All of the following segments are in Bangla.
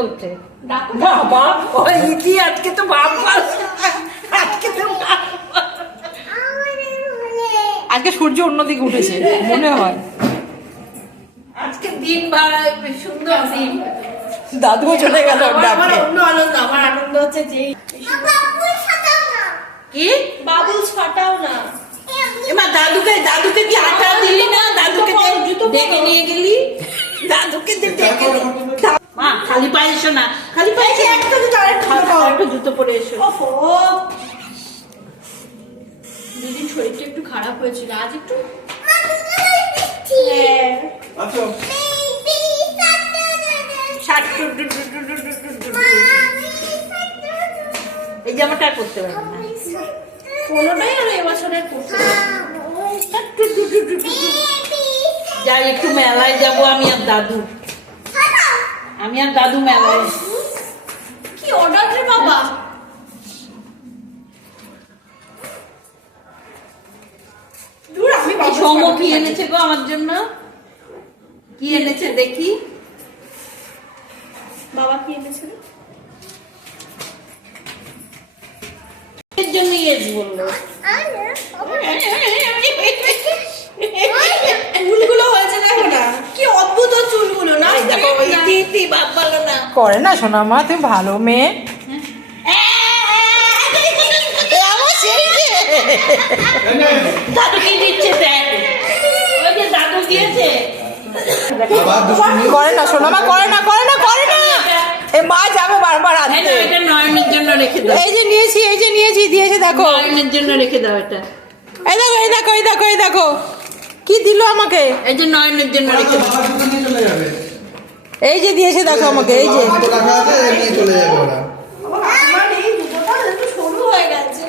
বলছে বাবা ওই ইতি আজকে তো বাবা আজকে তো আজকে সূর্য অন্যদিকে উঠেছে মনে হয়। আজকে দিন ভাই সুন্দর দিন। দাদুও চলে গেল আমার অন্য আনন্দ, আমার আনন্দ হচ্ছে যে কি বাবুল ফাটাও না। এমা দাদুকে কি আটা দিলি না? দাদুকে ডেকে নিয়ে গেলি, দাদুকে ডেকে মা খালি পায়ে এসো না, খালি পায়ে একটা জুতো পরে এসো। দুদিন শরীরটা একটু খারাপ হয়েছিল, আজ একটু এই জামাটা আর করতে পারবে না, কোনোটাই আর এবছর আর করতে যাই একটু মেলায় যাবো আমি আর দাদু, মেলায়। কি অর্ডার রে বাবা? দূর আমি সোম কি এনেছে গো আমার জন্য? কি এনেছে দেখি? বাবা কি এনেছে? এর জন্য ইয়েস বললো। চুলগুলো হয়েছে দেখো না, কি অদ্ভুত চুলগুলো না। দেখো ইতি বাপ ভালো না করে না সোনা মা, তুমি ভালো মেয়ে। দাদু কি দিচ্ছে দেখ, ওই যে দাদু দিয়েছে। করে না সোনা মা, করে না এ মা যাবে বারবার আনতে। এটা নয়নের জন্য রেখে দাও, এই যে নিয়েছি দিয়েছে দেখো। নয়নের জন্য রেখে দাও এটা। এই দেখো কি দিল আমাকে। এই যে নয়নের জন্য রেখে দাও। এই যে দিয়েছে দেখো আমাকে, এই যে সরু হয়ে গেছে।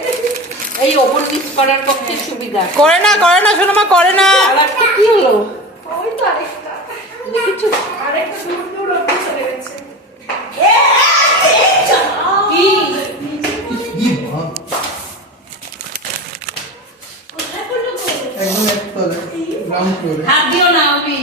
এই ওপর পিস করার পক্ষে সুবিধা। করে না সোনা মা, করে না। আর একটা কি হলো ওই তো আরেকটা, দেখেছো? আরেকটা দূর অব্দি চলে গেছে। কি হাত দিও না, আমি